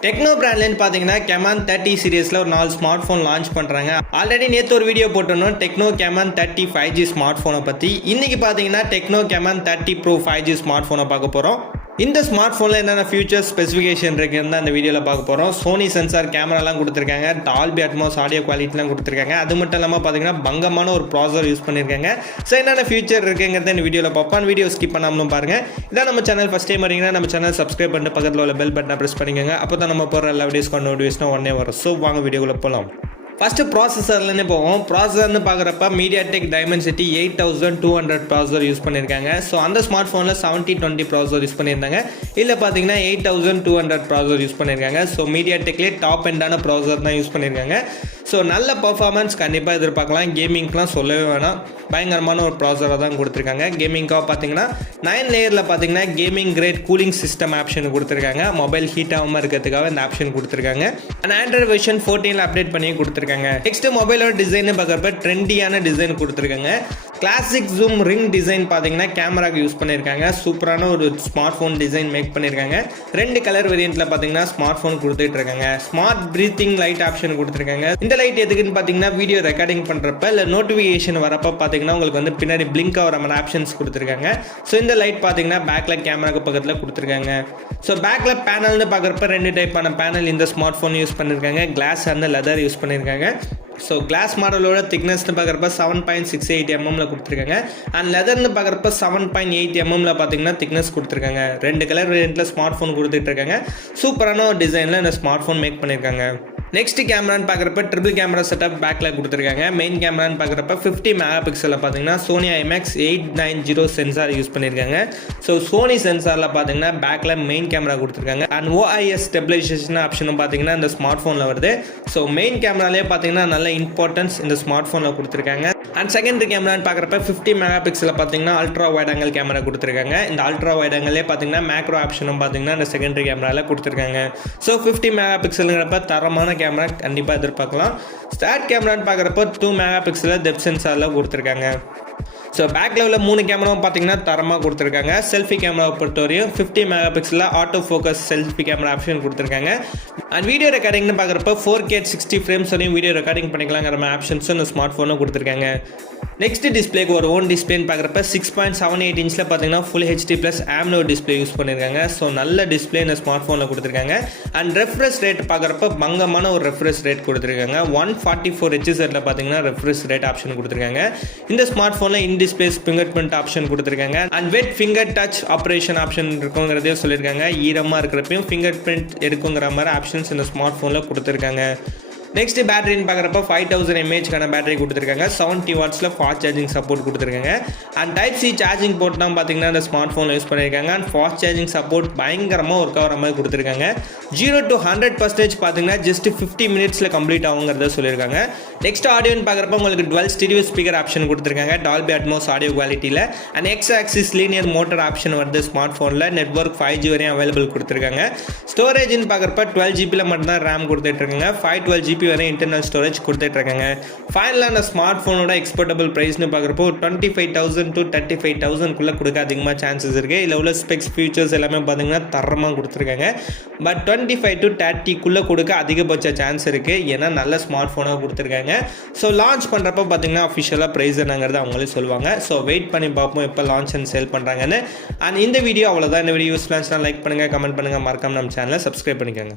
Techno பிராண்ட்லேருந்து பார்த்தீங்கன்னா கெமான் thirty சீரியஸில் ஒரு நாலு ஸ்மார்ட் ஃபோன் லான்ச் பண்ணுறாங்க ஆல்ரெடி நேற்று ஒரு வீடியோ போட்டிருந்தோம் Tecno Camon thirty five G smart ஃபோனை பற்றி இன்றைக்கி பார்த்தீங்கன்னா Tecno Camon thirty pro five G smart ஃபோனை பார்க்க போகிறோம் இந்த ஸ்மார்ட் ஃபோனில் என்னென்ன ஃபியூச்சர் ஸ்பெசிஃபிகேஷன் இருக்குன்னு தான் இந்த வீடியோவில் பார்க்க போகிறோம் சோனி சென்சார் கேமராலாம் கொடுத்துருக்காங்க. டால்பி அட்மாஸ் ஆடியோ குவாலிட்டிலாம் கொடுத்துருக்காங்க. அது மட்டும் இல்லாமல் பார்த்தீங்கன்னா பங்கமான ஒரு ப்ராசர் யூஸ் பண்ணியிருக்காங்க ஸோ என்னென்ன ஃபியூச்சர் இருக்குங்கிறத இந்த வீடியோவில் பார்ப்போம். வீடியோ ஸ்கிப் பண்ணாமலும் பாருங்கள் இதான் நம்ம சேனல் ஃபஸ்ட் டைம் வரீங்கன்னா நம்ம சேனல் சப்ஸ்கிரைப் பண்ணிட்டு பக்கத்தில் உள்ள பெல் பட்டனை ப்ரெஸ் பண்ணிக்கோங்க. அப்போ தான் நம்ம போகிற எல்லா வீடியோஸ்க்கு நோட்டிஃபிகேஷனும் உடனே வரும். ஸோ வாங்க வீடியோக்குள்ளே போகலாம் ஃபஸ்ட்டு ப்ராசஸர்லேருந்து போவோம். ப்ராசஸர்னு பார்க்குறப்ப MediaTek city eight thousand two hundred processor use பண்ணியிருக்காங்க. ஸோ அந்த ஸ்மார்ட் ஃபோனில் செவன்ட்டி டுவெண்ட்டி ப்ராசர் யூஸ் பண்ணியிருந்தாங்க. இல்லை பார்த்தீங்கன்னா eight thousand two hundred processor use பண்ணியிருக்காங்க. ஸோ மீடியா டெக்லேயே டாப் எண்டான ப்ராசர் தான் யூஸ் பண்ணியிருக்காங்க. ஸோ நல்ல பர்ஃபார்மன்ஸ் கண்டிப்பாக எதிர்பார்க்கலாம். கேமிங்க்கெலாம் சொல்லவே வேணாம். பயங்கரமான ஒரு ப்ராசராக தான் கொடுத்துருக்காங்க. கேமிங்காக பார்த்தீங்கன்னா நைன் லேயரில் பார்த்தீங்கன்னா gaming great cooling system option கொடுத்துருக்காங்க. மொபைல் ஹீட் ஆகாமல் இருக்கிறதுக்காக இந்த ஆப்ஷன் கொடுத்துருக்காங்க. அண்ட் ஆண்ட்ராய்ட் வெர்ஷன் ஃபோர்டீனில் அப்டேட் பண்ணி கொடுத்துருக்காங்க. நெக்ஸ்ட் மொபைலோட டிசைன் பார்க்குறப்ப ட்ரெண்டியான டிசைன் கொடுத்துருக்காங்க. கிளாசிக் ஜூம் ரிங் டிசைன் பார்த்தீங்கன்னா கேமராக்கு யூஸ் பண்ணியிருக்காங்க. சூப்பரான ஒரு ஸ்மார்ட் ஃபோன் டிசைன் மேக் பண்ணியிருக்காங்க. ரெண்டு கலர் வேரியண்ட்டில் பார்த்தீங்கன்னா ஸ்மார்ட் ஃபோன் கொடுத்துட்டு இருக்காங்க. ஸ்மார்ட் ப்ரீத்திங் லைட் ஆப்ஷன் கொடுத்துருக்காங்க. இந்த லைட் எதுக்குன்னு பார்த்தீங்கன்னா வீடியோ ரெக்கார்டிங் பண்ணுறப்ப இல்லை நோட்டிஃபிகேஷன் வரப்போ பார்த்தீங்கன்னா உங்களுக்கு வந்து பின்னாடி பிளிங்க் ஆகிற மாதிரி ஆப்ஷன்ஸ் கொடுத்துருக்காங்க. ஸோ இந்த லைட் பார்த்தீங்கன்னா பேக்கில் கேமராக்கு பக்கத்தில் கொடுத்துருக்காங்க. ஸோ பேக்கில் பேனல்னு பார்க்குறப்ப ரெண்டு டைப்பான பேனல் இந்த ஸ்மார்ட் ஃபோன் யூஸ் பண்ணியிருக்காங்க கிளாஸ் அந்த லெதர் யூஸ் பண்ணியிருக்காங்க ஸோ கிளாஸ் மாடலோட திக்னஸ்னு பார்க்குறப்ப செவன் பாயிண்ட் சிக்ஸ் எயிட் எம்எம்ல கொடுத்துருக்காங்க. அண்ட் லெதர்னு பார்க்குறப்ப செவன் பாயிண்ட் எயிட் எம்எம்ல பார்த்தீங்கன்னா திக்னஸ் கொடுத்துருக்காங்க. ரெண்டு கலர் வேரியண்ட்டில் ஸ்மார்ட் ஃபோன் கொடுத்துட்டு இருக்காங்க. சூப்பரான ஒரு டிசைனில் இந்த ஸ்மார்ட் ஃபோன் மேக் பண்ணியிருக்காங்க நெக்ஸ்ட் கேமரான்னு பார்க்குறப்ப ட்ரிபிள் கேமரா செட்டப் பேக்கில் கொடுத்துருக்காங்க. மெயின் கேமரான்னு பார்க்குறப்ப ஃபிஃப்டி மெகா பிக்சலில் பார்த்தீங்கன்னா Sony IMX eight nine zero sensor use பண்ணியிருக்காங்க ஸோ சோனி சென்சாரில் பார்த்தீங்கன்னா பேக்கில் மெயின் கேமரா கொடுத்துருக்காங்க. அண்ட் ஓஐஎஸ் ஸ்டெபிலைசேஷன் ஆப்ஷனும் பார்த்தீங்கன்னா இந்த ஸ்மார்ட் ஃபோனில் வருது. ஸோ மெயின் கேமராலே பார்த்தீங்கன்னா நல்ல இம்பார்ட்டன்ஸ் இந்த ஸ்மார்ட் ஃபோனில் கொடுத்துருக்காங்க. அண்ட் செகண்டரி கேமரான்னு பார்க்குறப்ப ஃபிஃப்டி மெகா பிக்சலில் பார்த்தீங்கன்னா அல்ட்ரா வைட் ஆங்கிள் கேமரா கொடுத்துருக்காங்க. இந்த அல்ட்ரா வைட் ஆங்கிளே பார்த்தீங்கன்னா மேக்ரோ ஆப்ஷனும் பார்த்தீங்கன்னா இந்த செகண்டரி கேமராவில் கொடுத்துருக்காங்க. ஸோ ஃபிஃப்டி மெகா பிக்சலுங்கிறப்ப தரமான கேமரா கண்டிப்பாக எதிர்பார்க்கலாம். ஸ்டார்ட் கேமரான்னு பார்க்குறப்ப டூ மெகா பிக்சலில் டெப் சென்சாரில் கொடுத்துருக்காங்க. ஸோ பேக் லெவலில் மூணு கேமராவும் பார்த்தீங்கன்னா தரமாக கொடுத்துருக்காங்க. செல்ஃபி கேமராவை பொறுத்தவரையும் fifty mega பிக்சலில் auto focus selfie camera option கொடுத்துருக்காங்க. அண்ட் வீடியோ ரெக்கார்டிங்னு பார்க்குறப்ப ஃபோர் கே சிக்ஸ்டி ஃப்ரேம்ஸ் வரையும் வீடியோ ரெக்கார்டிங் பண்ணிக்கலாங்கிற மாதிரி ஆப்ஷன்ஸும் இந்த ஸ்மார்ட் ஃபோனும் கொடுத்துருக்காங்க நெக்ஸ்ட் டிஸ்பிளேக்கு ஒரு ஓன் டிஸ்பிளேன்னு பார்க்குறப்ப சிக்ஸ் பாயிண்ட் செவன் எயிட் இன்ச்சில் பார்த்தீங்கன்னா full HD plus AMOLED display use பண்ணியிருக்காங்க ஸோ நல்ல டிஸ்பிளே இந்த ஸ்மார்ட் ஃபோனில் கொடுத்துருக்காங்க. அண்ட் ரெஃப்ரெஷ் ரேட் பார்க்குறப்ப பங்கமான ஒரு ரெஃப்ரெஷ் ரேட் கொடுத்துருக்காங்க. ஒன் ஃபார்ட்டி ஃபோர் ஹெச்எஸ்எட்டில் பார்த்தீங்கன்னா ரெஃப்ரெஷ் ரேட் ஆப்ஷன் கொடுத்துருக்காங்க. இந்த ஸ்மார்ட் ஃபோனில் in displays finger print option கொடுத்துருக்காங்க. And wet finger touch operation option இருக்குங்கிறதையும் சொல்லியிருக்காங்க. ஈரமாக இருக்கிறப்பையும் ஃபிங்கர் பிரிண்ட் எடுக்குங்கிற மாதிரி ஆப்ஷன்ஸ் இந்த ஸ்மார்ட் ஃபோனில் கொடுத்துருக்காங்க. நெக்ஸ்ட் பேட்டரின்னு பார்க்குறப்ப ஃபைவ் தௌசண்ட் எம்ஏஹெச்க்கான பேட்டரி கொடுத்துருக்காங்க. செவன்ட்டி வாட்ஸில் ஃபாஸ்ட் சார்ஜிங் சப்போர்ட் கொடுத்துருக்காங்க. And type C charging port தான் பார்த்தீங்கன்னா இந்த ஸ்மார்ட் ஃபோனில் யூஸ் பண்ணியிருக்காங்க. அண்ட் ஃபாஸ்ட் சார்ஜிங் சப்போர்ட் பயங்கரமாக ஒர்க் ஆகிற மாதிரி கொடுத்துருக்காங்க. ஜீரோ டு ஹண்ட்ரட் பர்சன்டேஜ் பார்த்தீங்கன்னா ஜஸ்ட் ஃபிஃப்டி மினிட்ஸில் கம்ப்ளீட் ஆகுங்கிறத சொல்லியிருக்காங்க. நெக்ஸ்ட் ஆடியோன்னு பார்க்குறப்ப உங்களுக்கு டுவெல் ஸ்டீடியோ ஸ்பீக்கர் ஆப்ஷன் கொடுத்துருக்காங்க. டால்பி அட்மோஸ் ஆடியோ குவாலிட்டியில் and X axis linear motor option வருது ஸ்மார்ட் ஃபோனில் நெட்ஒர்க் ஃபைவ் ஜி வரையும் அவைலபிள் கொடுத்துருக்காங்க. ஸ்டோரேஜ்னு பார்க்குறப்ப டுவெல் ஜிபியில் மட்டும்தான் ரேம் கொடுத்துட்ருக்காங்க ஃபைவ் டுவெல் ஜிபி வரை இன்டர்னல் ஸ்டோரேஜ் கொடுத்துட்ருக்காங்க. ஃபைனலாக அந்த ஸ்மார்ட் ஃபோனோட எக்ஸ்போர்ட்டபிள் ப்ரைஸ்னு பார்க்குறப்போ twenty five thousand to thirty five தௌசண்ட்குள்ளே கொடுக்க அதிகமாக சான்சஸ் இருக்குது இதில் உள்ள ஸ்பெக்ஸ் ஃபியூச்சர்ஸ் எல்லாமே பார்த்தீங்கன்னா தரமாக கொடுத்துருக்காங்க. பட் டுவெண்ட்டி ஃபைவ் டு தேர்ட்டிக்குள்ளே கொடுக்க அதிகபட்ச சான்ஸ் இருக்குது ஏன்னா நல்ல ஸ்மார்ட் ஃபோனாக கொடுத்துருக்காங்க ஸோ லான்ச் பண்ணுறப்ப பார்த்தீங்கன்னா அஃபிஷியலாக ப்ரைஸ் என்னங்கிறது அவங்களே சொல்லுவாங்க. ஸோ வெயிட் பண்ணி பார்ப்போம் எப்போ லான்ச் அண்ட் சேல் பண்ணுறாங்கன்னு அண்ட் இந்த வீடியோ அவ்வளோதான் இந்த வீடியோ யூஸ்ஃபுல்லாக லைக் பண்ணுங்கள் கமெண்ட் பண்ணுங்கள் மறக்காம நம்ம சேனலை சப்ஸ்கிரைப் பண்ணிக்கோங்க.